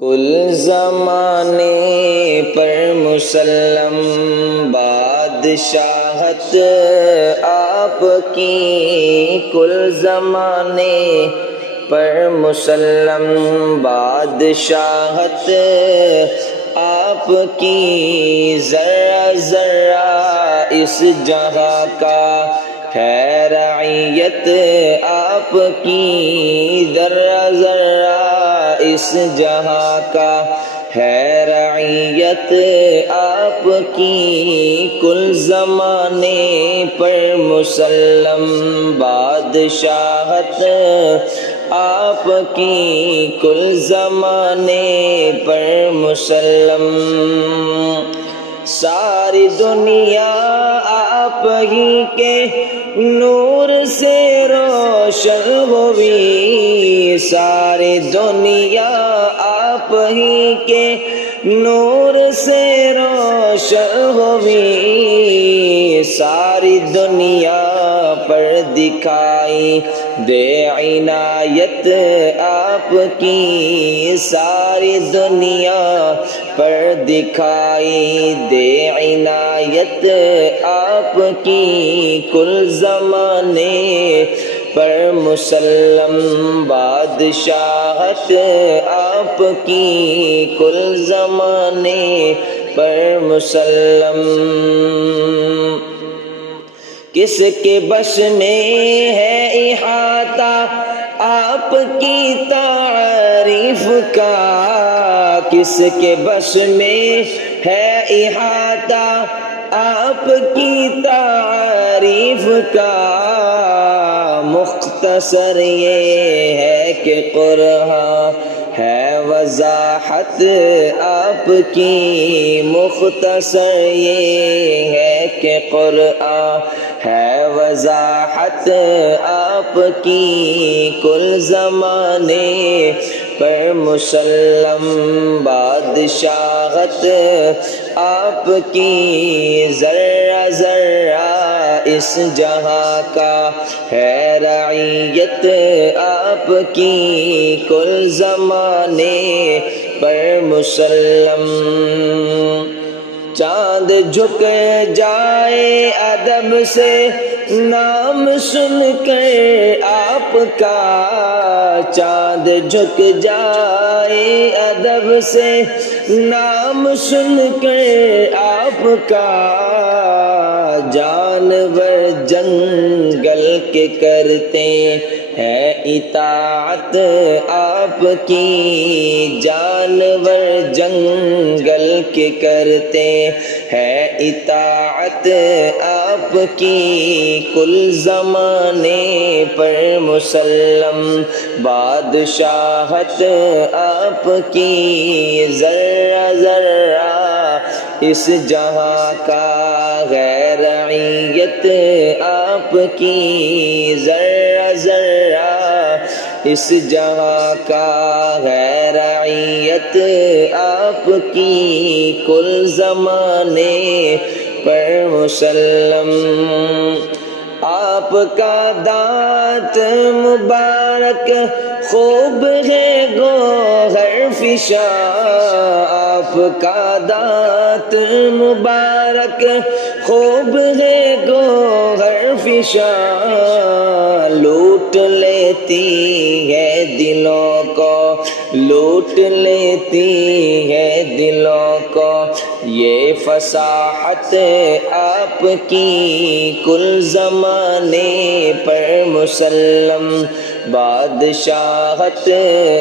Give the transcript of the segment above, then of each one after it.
کل زمانے پر مسلم بادشاہت آپ کی، کل زمانے پر مسلم بادشاہت آپ کی، ذرہ ذرہ اس جہاں کا ہے رعیت آپ کی، ذرہ ذرہ اس جہاں کا ہے رعیت آپ کی، کل زمانے پر مسلم بادشاہت آپ کی، کل زمانے پر مسلم۔ ساری دنیا آپ ہی کے نور سے روشن ہوئی، ساری دنیا آپ ہی کے نور سے روشن ہوئی، ساری دنیا پر دکھائی دے عنایت آپ کی، ساری دنیا پر دکھائی دے عنایت آپ کی، کل زمانے پر مسلم بادشاہت آپ کی، کل زمانے پر مسلم۔ کس کے بس میں ہے احاطہ آپ کی تعریف کا، کس کے بس میں ہے احاطہ آپ کی تعریف کا، مختصر یہ ہے کہ قرآن ہے وضاحت آپ کی، مختصر یہ ہے کہ قرآن ہے وضاحت آپ کی، کل زمانے پر مسلم بادشاہت آپ کی، ذرہ ذرہ اس جہاں کا ہے رعیت آپ کی، کل زمانے پر مسلم۔ چاند جھک جائے ادب سے نام سن کر آپ کا، چاند جھک جائے ادب سے نام سن کر آپ کا، جانور جنگل کے کرتے ہیں اطاعت آپ کی، جانور جنگل کے کرتے ہیں اطاعت آپ کی، کل زمانے پر مسلم بادشاہت آپ کی، ذرہ ذرہ اس جہاں کا ہے رعیت آپ کی، ذرہ ذرہ اس جہاں کا ہے رعیت آپ کی، کل زمانے پر مسلم۔ آپ کا دانت مبارک خوب ہے گوہر فشاں، آپ کا دانت مبارک خوب ہے گوہر فشاں، لوٹ لیتی ہے دلوں کو، لوٹ لیتی ہے دلوں کو یہ فصاحت آپ کی، کل زمانے پر مسلم بادشاہت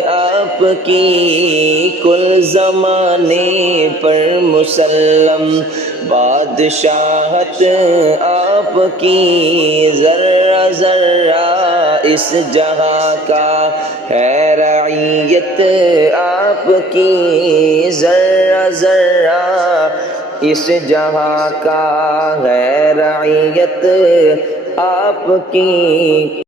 آپ کی، کل زمانے پر مسلم بادشاہت آپ کی، ذرہ ذرہ اس جہاں کا ہے رعیت آپ کی، ذرہ ذرہ اس جہاں کا ہے رعیت آپ کی۔